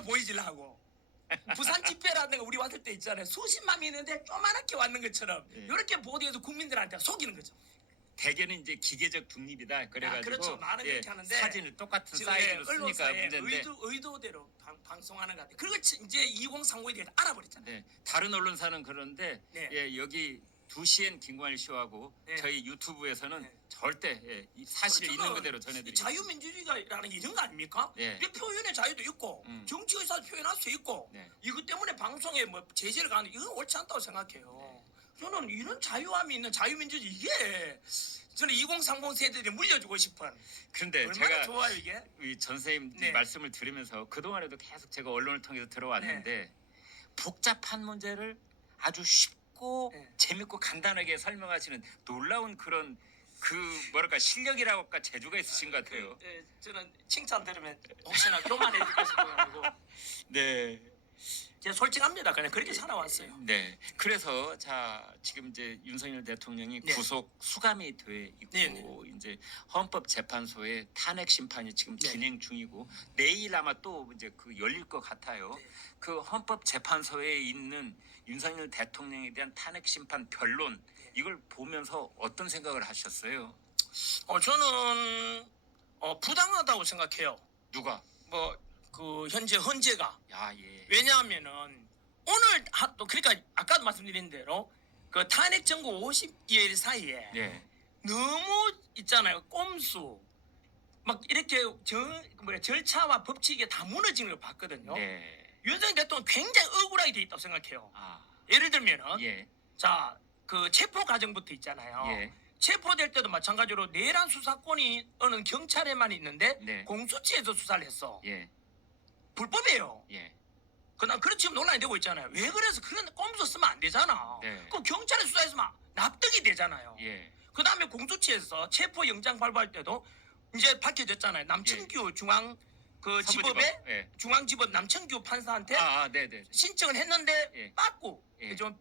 걸로 보이지려고. 부산 집회라는 거 우리 왔을 때 있잖아요. 수십만이 있는데 조그맣게 왔는 것처럼 예. 이렇게 보도해서 국민들한테 속이는 거죠. 대개는 이제 기계적 중립이다. 그래가지고 그렇죠. 말은 그렇게 하는데 사진을 똑같은 지금 사이즈로 쓰니까 언론사의 문제인데 의도대로 방송하는 것 같아요. 그걸 이제 2030에 대해서 알아버렸잖아요. 네, 다른 언론사는 그런데 네. 예, 여기 2시엔 김관일 씨하고 네. 저희 유튜브에서는 네. 절대 이 사실 그렇죠. 있는 그대로 이 전해드리고 자유민주주의라는 게 이런 거 아닙니까? 네. 표현의 자유도 있고 정치 의사도 표현할 수 있고 네. 이것 때문에 방송에 뭐 제재를 가는 이건 옳지 않다고 생각해요. 저는 이런 자유함이 있는 자유민주주의 이게 저는 2030 세대들이 물려주고 싶은 그런데 얼마나 제가 좋아요 이게. 전 선생님 네. 말씀을 들으면서 그동안에도 계속 제가 언론을 통해서 들어왔는데 네. 복잡한 문제를 아주 쉽고 네. 재밌고 간단하게 설명하시는 놀라운 그런 그 뭐랄까 실력이라고 할까 재주가 있으신 것 같아요. 저는 칭찬 들으면 혹시나 교만해질까 싶어가지고 네. 제가 솔직합니다. 그냥 그렇게 살아왔어요. 네. 그래서 자 지금 이제 윤석열 대통령이 네. 구속 수감이 돼 있고 네, 이제 헌법재판소에 탄핵 심판이 지금 네. 진행 중이고 내일 아마 또 이제 그 열릴 것 같아요. 네. 그 헌법재판소에 있는 윤석열 대통령에 대한 탄핵 심판 변론 이걸 보면서 어떤 생각을 하셨어요? 저는 부당하다고 생각해요. 누가? 뭐 그 현재 헌재가 야 예. 왜냐하면은 오늘 또 그러니까 아까도 말씀드린 대로 그 탄핵 정고 50일 사이에 네. 너무 있잖아요. 꼼수 막 이렇게 절차와 법칙이 다 무너지는 걸 봤거든요. 네. 윤석열 대통령 굉장히 억울하게 돼 있다고 생각해요. 아. 예를 들면은 예. 자 그 체포 과정부터 있잖아요. 예. 체포될 때도 마찬가지로 내란 수사권이 어느 경찰에만 있는데 네. 공수처에서 수사를 했어. 예. 불법이에요. 예. 그나 그렇지 논란이 되고 있잖아요. 왜 그래서 그런 꼼수 쓰면 안 되잖아. 네. 그 경찰에 수사했으면 납득이 되잖아요. 예. 그 다음에 공수처에서 체포 영장 발부할 때도 이제 밝혀졌잖아요. 남청규 중앙 그 서부지법. 지법에 예. 중앙지법 남청규 판사한테 네네. 신청을 했는데 예. 빠꾸 예. 좀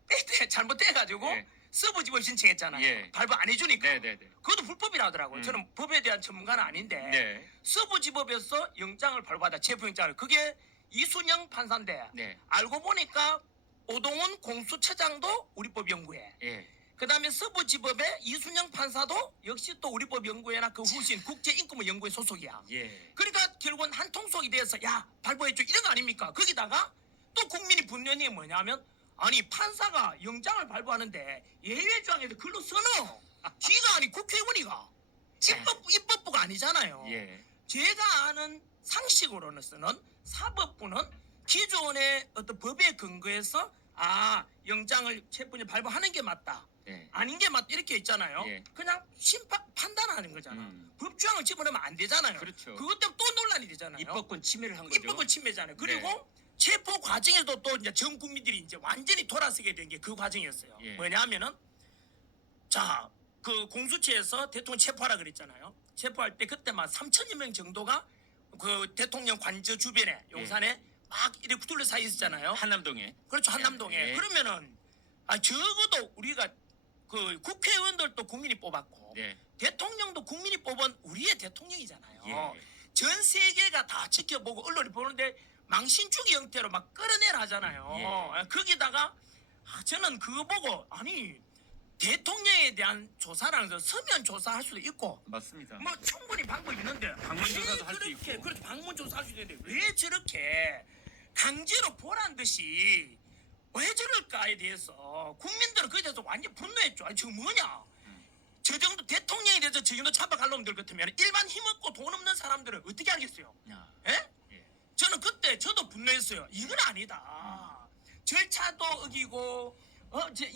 잘못돼가지고 예. 서부지법 신청했잖아요. 예. 발부 안 해주니까. 네네네. 그것도 불법이라 하더라고요. 저는 법에 대한 전문가는 아닌데 네. 서부지법에서 영장을 발부하다 체포영장을 그게 이순영 판사인데 네. 알고 보니까 오동훈 공수처장도 우리법연구회 예. 그 다음에 서부지법의 이순영 판사도 역시 또 우리법연구회나 그 후신 국제인권연구회 소속이야. 예. 그러니까 결국은 한 통속이 돼서 야 발부해줘 이런 거 아닙니까? 거기다가 또 국민이 분노한 게 뭐냐면 아니 판사가 영장을 발부하는데 예외조항에서 글로 써넣어. 지가 아니 국회의원이가 입법부가 아니잖아요. 예. 제가 아는 상식으로는 쓰는 사법부는 기존의 어떤 법에 근거해서 영장을 체포에 발부하는 게 맞다. 예. 아닌 게 맞다 이렇게 있잖아요. 예. 그냥 판단하는 거잖아. 음. 법조항을 집어넣으면 안 되잖아요. 그렇죠. 그것 때문에 또 논란이 되잖아요. 입법권 침해를 한 거죠. 입법권 침해잖아요. 그리고 네. 체포 과정에도 또 이제 전 국민들이 이제 완전히 돌아서게 된 게 그 과정이었어요. 예. 뭐냐면은 자, 그 공수처에서 대통령 체포하라 그랬잖아요. 체포할 때 그때 막 3천여 명 정도가 그 대통령 관저 주변에 용산에 막 이렇게 둘러싸여 있었잖아요. 한남동에. 그렇죠. 한남동에. 예. 그러면은 적어도 우리가 그 국회의원들도 국민이 뽑았고 네. 대통령도 국민이 뽑은 우리의 대통령이잖아요. 예. 전 세계가 다 지켜보고 언론이 보는데 망신주기 형태로 막 끌어내라 하잖아요. 예. 거기다가 저는 그거 보고 아니 대통령에 대한 조사라는 거 서면 조사할 수도 있고 맞습니다. 뭐 충분히 방법이 있는데 방문 조사도 할수 왜 있고. 그렇게 그렇죠. 방문 조사할 수 있는데 왜 저렇게 강제로 보란 듯이 왜 저럴까에 대해서 국민들은 그에 대해서 완전 분노했죠. 아니 저 뭐냐? 저 정도 대통령에 대해서 저 정도 잡아갈 놈들 같으면 일반 힘없고 돈 없는 사람들은 어떻게 하겠어요? 야. 예? 예. 저는 그때 저도 분노했어요. 이건 아니다. 절차도 어기고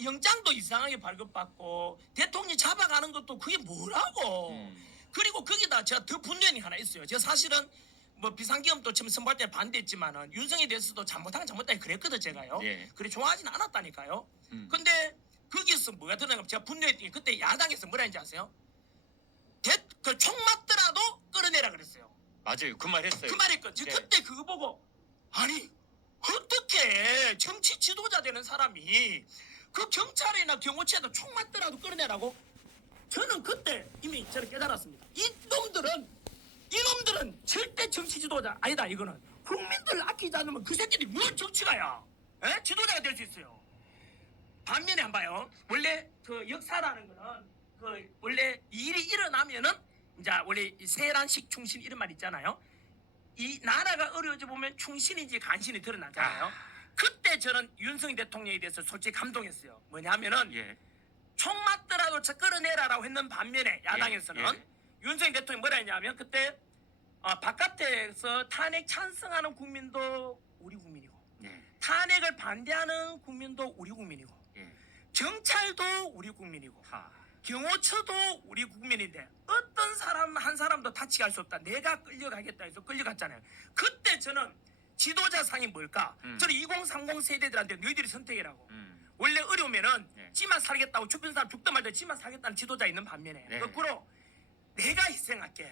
영장도 이상하게 발급받고 대통령이 잡아가는 것도 그게 뭐라고. 그리고 거기다 제가 더 분노한 게 하나 있어요. 제가 사실은 뭐 비상계엄도 처음 선발 때 반대했지만은 윤석에 대해서도 잘못한 그랬거든 제가요. 예. 그래 좋아하지는 않았다니까요. 근데 거기서 뭐가 드러나면 제가 분노했던 게 그때 야당에서 뭐라 했는지 아세요? 그 총 맞더라도 끌어내라 그랬어요. 맞아요. 그 말 했어요. 그 말했거든. 네. 그때 그거 보고 아니 어떻게 정치 지도자 되는 사람이 그 경찰이나 경호처에다 총 맞더라도 끌어내라고? 저는 그때 이미 저를 깨달았습니다. 이놈들은 절대 정치 지도자 아니다. 이거는 국민들 아끼 지키지 않으면 그 새끼들이 뭘 정치가야? 에? 지도자가 될 수 있어요. 반면에 한 봐요. 원래 그 역사라는 거는 그 원래 일이 일어나면은 이제 원래 이 세란식 충신 이런 말 있잖아요. 이 나라가 어려워져 보면 충신인지 간신이 드러나잖아요. 그때 저는 윤석열 대통령에 대해서 솔직히 감동했어요. 뭐냐면은 예. 총 맞더라도 저 끌어내라라고 했는 반면에 야당에서는 예. 윤석열 대통령이 뭐라 했냐면 그때 바깥에서 탄핵 찬성하는 국민도 우리 국민이고 예. 탄핵을 반대하는 국민도 우리 국민이고 예. 경찰도 우리 국민이고 하. 경호처도 우리 국민인데 어떤 사람 한 사람도 타치할 수 없다. 내가 끌려가겠다 해서 끌려갔잖아요. 그때 저는 지도자상이 뭘까? 저는 2030 세대들한테 너희들이 선택이라고. 원래 어려우면은 네. 지만 살겠다고 주변 사람 죽다 말다 지만 살겠다는 지도자 있는 반면에 네. 거꾸로 내가 희생할게.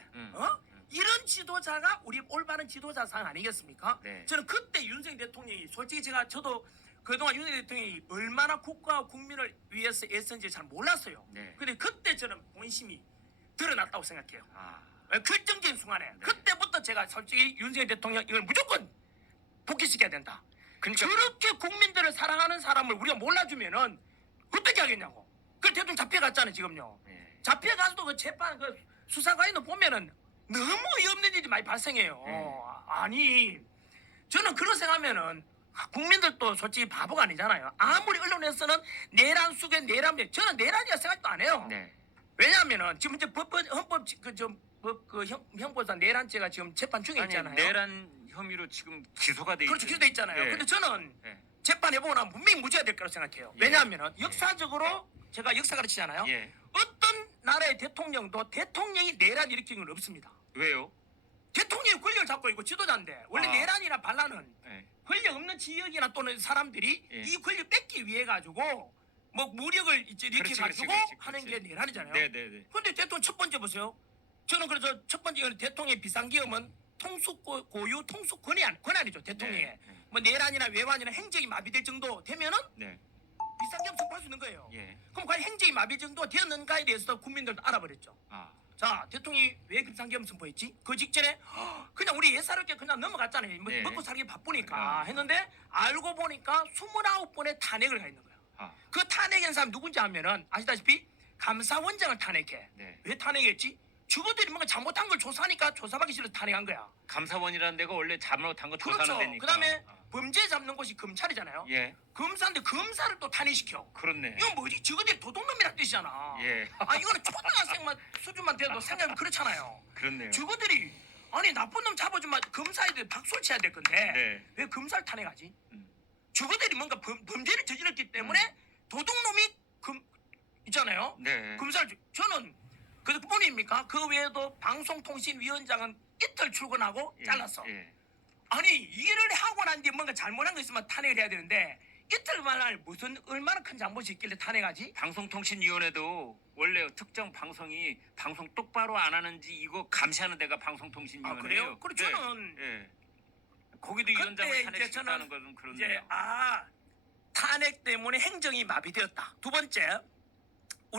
이런 지도자가 우리 올바른 지도자상 아니겠습니까? 네. 저는 그때 윤석열 대통령이 솔직히 저도 그동안 윤석열 대통령이 얼마나 국가와 국민을 위해서 애썼는지 잘 몰랐어요. 네. 근데 그때 저는 본심이 드러났다고 생각해요. 아. 결정적인 순간에 그때부터 제가 솔직히 윤석열 대통령 이걸 무조건 복귀시켜야 된다. 그러니까 저렇게 국민들을 사랑하는 사람을 우리가 몰라주면은 어떻게 하겠냐고. 그 대통령 잡혀갔잖아요 지금요. 네. 잡혀가서도 그 재판 그 수사관이도 보면은 너무 어이없는 일이 많이 발생해요. 네. 아니 저는 그런 생각하면은 국민들도 솔직히 바보가 아니잖아요. 아무리 언론에서는 내란 속에 내란 저는 내란이라 생각도 안 해요. 네. 왜냐하면은 지금 이제 헌법 형법상 내란죄가 지금 재판 중에 있잖아요. 아니, 내란 혐의로 지금 기소가 돼 그렇죠, 있죠. 기소돼 있잖아요. 네. 근데 저는 네. 재판해보고 나면 분명히 무죄가 될 거라고 생각해요. 예. 왜냐하면은 역사적으로 제가 역사 가르치잖아요. 예. 어떤 나라의 대통령도 대통령이 내란 일으키는 건 없습니다. 왜요? 대통령이 권력을 잡고 있고 지도자인데 원래 아. 내란이나 반란은 네. 권력 없는 지역이나 또는 사람들이 예. 이 권력 뺏기 위해 가지고 뭐 무력을 이제 이렇게 그렇지, 가지고 그렇지, 하는 그렇지. 게 내란이잖아요. 네, 네, 네. 근데 대통령 첫 번째 보세요. 저는 그래서 첫 번째 대통령의 비상기업은 고유 통수 권한이죠. 대통령의. 네. 뭐 내란이나 외환이나 행정이 마비될 정도 되면은 네. 비상기업 선포할 수 있는 거예요. 예. 그럼 과연 행정이 마비 정도 되었는가에 대해서 국민들도 알아버렸죠. 아. 자, 대통령이 왜 비상기업 선포했지? 그 직전에 그냥 우리 예사롭게 그냥 넘어갔잖아요. 뭐 네. 먹고 살기 바쁘니까 했는데 알고 보니까 29번의 탄핵을 가 있는 거예요. 아. 그 탄핵한 사람 누군지 하면은 아시다시피 감사원장을 탄핵해. 네. 왜 탄핵했지? 저거들이 뭔가 잘못한 걸 조사하니까 조사받기 싫어서 탄핵한 거야. 감사원이라는 데가 원래 잘못한 거 조사하는 그렇죠. 데니까. 그다음에 범죄 잡는 곳이 검찰이잖아요. 예. 검사인데 검사를 또 탄핵시켜. 그렇네. 이건 뭐지? 저거들이 도둑놈이란 뜻이잖아. 예. 아 이거는 초등학생만 수준만 돼도 생각하면 그렇잖아요. 그렇네요. 저거들이 아니 나쁜 놈 잡아주면 검사애들 박수를 쳐야 될 건데 네. 왜 검사를 탄핵하지? 음. 저거들이 뭔가 범죄를 저질렀기 때문에 도둑놈이 있잖아요. 네. 검사를 저는 그뿐입니까? 그 외에도 방송통신위원장은 이틀 출근하고 예. 잘랐어. 예. 아니 일을 하고 난 뒤에 뭔가 잘못한 거 있으면 탄핵을 해야 되는데 이틀 만에 무슨 얼마나 큰 잘못이 있길래 탄핵하지? 방송통신위원회도 원래 특정 방송이 방송 똑바로 안 하는지 이거 감시하는 데가 방송통신위원회예요. 아 그래요? 그리고 네. 저는 예. 거기도 위원장을 그때 이제 탄핵시켰다는 저는 것은 그렇네요. 이제 탄핵 때문에 행정이 마비되었다. 두 번째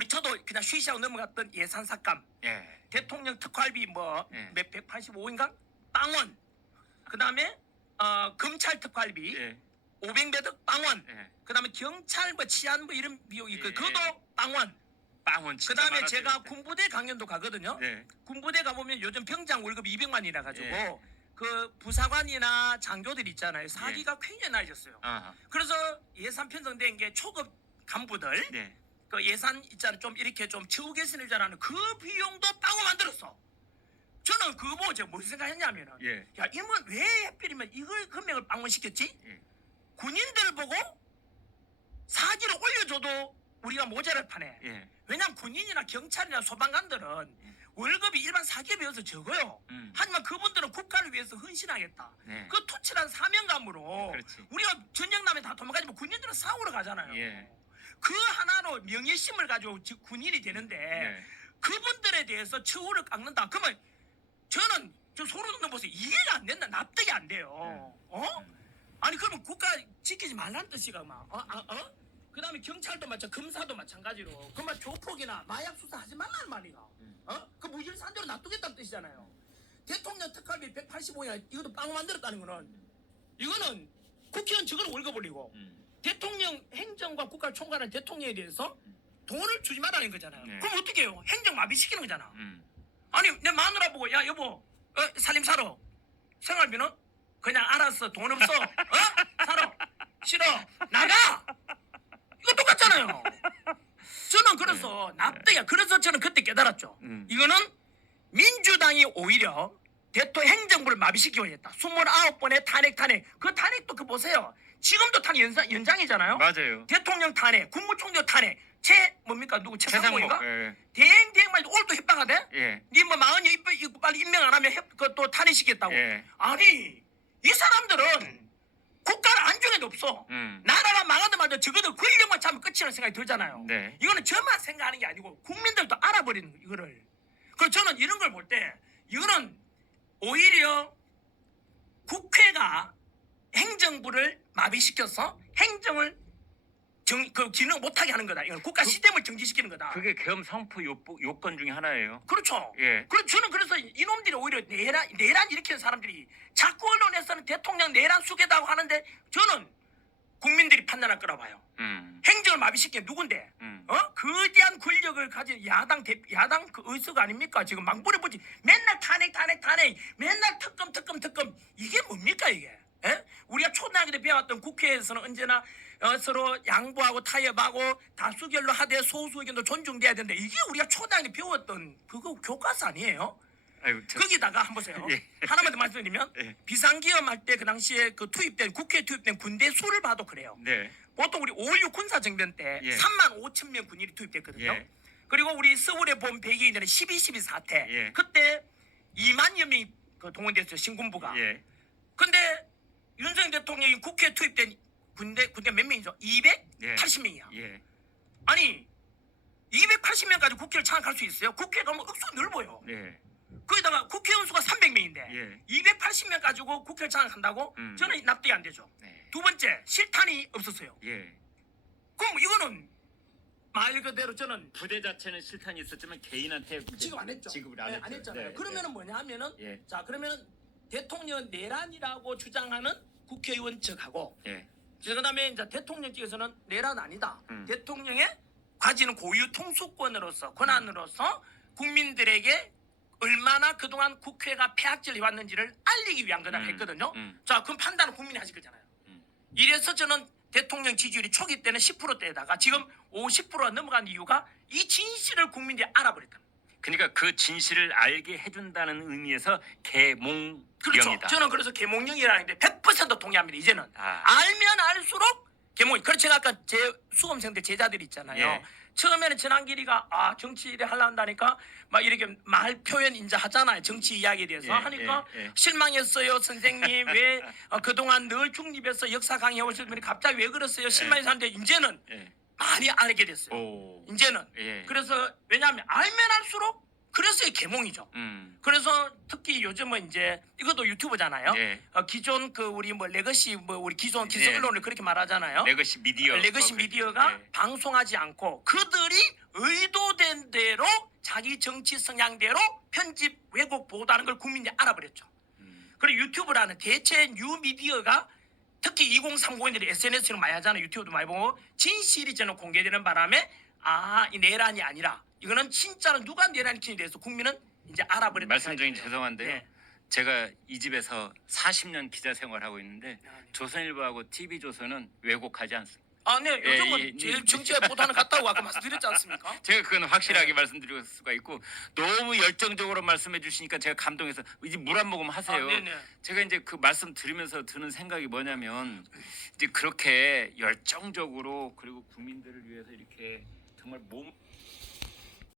저도 그냥 쉬쉬하고 넘어갔던 예산 삭감, 예. 대통령 특활비 뭐 예. 185인가 빵원, 그 다음에 검찰 특활비 예. 500매덕 빵원, 예. 그 다음에 경찰 뭐 치안 뭐 이런 비용이 예. 그것도 빵원. 빵원 그 진짜 다음에 많았어요, 제가 그때. 군부대 강연도 가거든요. 네. 군부대 가보면 요즘 병장 월급이 200만이라 가지고 예. 그 부사관이나 장교들 있잖아요. 사기가 굉장히 낮아졌어요. 아. 그래서 예산 편성된 게 초급 간부들 네. 그 예산 있잖아 좀 이렇게 좀 채우 계시는 줄 아는 그 비용도 빵을 만들었어. 저는 그거 보고 제가 무슨 생각했냐면은 예. 야 이건 왜 하필이면 이걸 금액을 빵원 시켰지? 예. 군인들 보고 사기를 올려줘도 우리가 모자랄 판에. 예. 왜냐면 군인이나 경찰이나 소방관들은 월급이 일반 사기에 비해서 적어요. 하지만 그분들은 국가를 위해서 헌신하겠다. 네. 그 투철한 사명감으로 그렇지. 우리가 전쟁 나면 다 도망가지만 군인들은 싸우러 가잖아요. 예. 그 하나로 명예심을 가지고 즉 군인이 되는데 네. 그분들에 대해서 처우를 깎는다. 그러면 저는 저 소름 돋는 보세요. 이해가 안 된다. 납득이 안 돼요. 어? 아니 그러면 국가 지키지 말라는 뜻이가 막 그다음에 경찰도 검사도 마찬가지로 그만 조폭이나 마약 수사하지 말라는 말이가. 그 무죄를 산대로 놔두겠다는 뜻이잖아요. 대통령 특활비 185야 이것도 빵 만들었다는 거는 이거는 국회의원 저걸 월급 올리고 대통령 행정과 국가 총괄하는 대통령에 대해서 돈을 주지 말라는 거잖아요. 네. 그럼 어떻게 해요? 행정 마비시키는 거잖아. 음. 아니 내 마누라 보고 야 여보 살림 사러 생활비는 그냥 알았어 돈 없어 사러 싫어 나가 이거 똑같잖아요. 저는 그래서 납득이야. 그래서 저는 그때 깨달았죠. 이거는 민주당이 오히려 대통령 행정부를 마비시키고 있다. 29번의 탄핵 그 탄핵도 그 보세요. 지금도 탄핵 연장이잖아요. 맞아요. 대통령 탄핵 국무총리 탄핵 뭡니까 누구 최상목인가? 예. 대행만 올도 협박하대? 예. 니뭐 마흔이 이거 빨리 임명 안 하면 그또 탄핵시켰다고. 예. 아니 이 사람들은 국가를 안중에도 없어. 나라가 망하든 말든 적어도 권력만 잡으면 끝이라는 생각이 들잖아요. 네. 이거는 저만 생각하는 게 아니고 국민들도 알아버리는 거 이거를. 그래서 저는 이런 걸 볼 때 이거는 오히려 국회가 행정부를 마비시켜서 행정을 그 기능 못하게 하는 거다. 이건 국가 시스템을 정지시키는 거다. 그게 계엄 성포 요건 중에 하나예요. 그렇죠. 예. 저는 그래서 이놈들이 오히려 내란 일으키는 사람들이 자꾸 언론에서는 대통령 내란 수계다고 하는데 저는 국민들이 판단할 거라 봐요. 행정을 마비시킨 누군데? 거대한 권력을 가진 야당 그 의석 아닙니까? 지금 망부려 보지. 맨날 탄핵, 맨날 특검. 이게 뭡니까 이게? 예? 우리가 초등학교 때 배웠던 국회에서는 언제나 서로 양보하고 타협하고 다수결로 하되 소수 의견도 존중돼야 되는데 이게 우리가 초등학교 때 배웠던 그거 교과서 아니에요? 아이고, 거기다가 한번 보세요. 예. 하나만 더 말씀드리면 예. 비상기업 할 때 그 당시에 그 국회에 투입된 군대 수를 봐도 그래요. 네. 보통 우리 5.16 군사정변 때 예. 35,000명 군인이 투입됐거든요. 예. 그리고 우리 서울에 본 100일 전에 12.12 사태 예. 그때 2만여 명이 그 동원됐어요. 신군부가. 예. 근데 윤석열 대통령이 국회에 투입된 군대 몇 명이죠? 280명이야. 예. 아니 280명까지 국회를 장악할 수 있어요? 국회가 뭐 억수 넓어요. 예. 거기다가 국회의원 수가 300명인데 예. 280명 가지고 국회를 장악한다고? 저는 납득이 안 되죠. 네. 두 번째 실탄이 없었어요. 예. 그럼 이거는 말 그대로 저는 부대 자체는 실탄이 있었지만 개인한테 지금 안 했죠. 지급을 네, 안 했잖아요. 네, 그러면은 뭐냐 하면은 예. 자 그러면은 대통령 내란이라고 주장하는 국회의원 측하고 예. 그다음에 이제 대통령 측에서는 내란 아니다. 대통령의 가지는 고유 통수권으로서 권한으로서 국민들에게 얼마나 그동안 국회가 폐악질 해왔는지를 알리기 위한 거다 했거든요. 자 그럼 판단은 국민이 하실 거잖아요. 이래서 저는 대통령 지지율이 초기 때는 10%대에다가 지금 50%가 넘어간 이유가 이 진실을 국민들이 알아버렸다. 그러니까 그 진실을 알게 해준다는 의미에서 개몽령이다. 그렇죠. 저는 그래서 계몽령이라는데 100% 동의합니다. 이제는 알면 알수록 계몽. 그렇죠. 제가 아까 제 수험생들 제자들 있잖아요. 예. 처음에는 전환길이가 정치 일을 하려 한다니까 막 이렇게 말 표현 인자 하잖아요. 정치 이야기에 대해서 예, 하니까 실망했어요 선생님. 왜 그동안 늘 중립해서 역사 강의해 오셨더니 갑자기 왜 그랬어요. 실망해서 하는데 이제는 많이 알게 됐어요. 오. 이제는. 예. 그래서 왜냐하면 알면 알수록 그래서 계몽이죠. 그래서 특히 요즘은 이제 이것도 유튜브잖아요. 예. 기존 그 우리 뭐 레거시 뭐 우리 기존 예. 언론을 그렇게 말하잖아요. 레거시 미디어. 레거시 미디어가 예. 방송하지 않고 그들이 의도된 대로 자기 정치 성향대로 편집 왜곡 보도하는 걸 국민들이 알아버렸죠. 그리고 유튜브라는 대체 뉴 미디어가 특히 2030년들이 SNS를 많이 하잖아요. 유튜브도 많이 보고 진실이 저는 공개되는 바람에 이 내란이 아니라 이거는 진짜로 누가 내란인지에 대해서 국민은 이제 알아버렸다. 말씀 중에 죄송한데요. 네. 제가 이 집에서 40년 기자 생활하고 있는데 조선일보하고 TV조선은 왜곡하지 않습니다. 네. 요즘은 제일 정치에 보다는 같다고 아까 말씀드렸지 않습니까? 제가 그건 확실하게 말씀드릴 수가 있고 너무 열정적으로 말씀해 주시니까 제가 감동해서 이제 물 한 모금 하세요. 네네. 제가 이제 그 말씀 들으면서 드는 생각이 뭐냐면 이제 그렇게 열정적으로 그리고 국민들을 위해서 이렇게 정말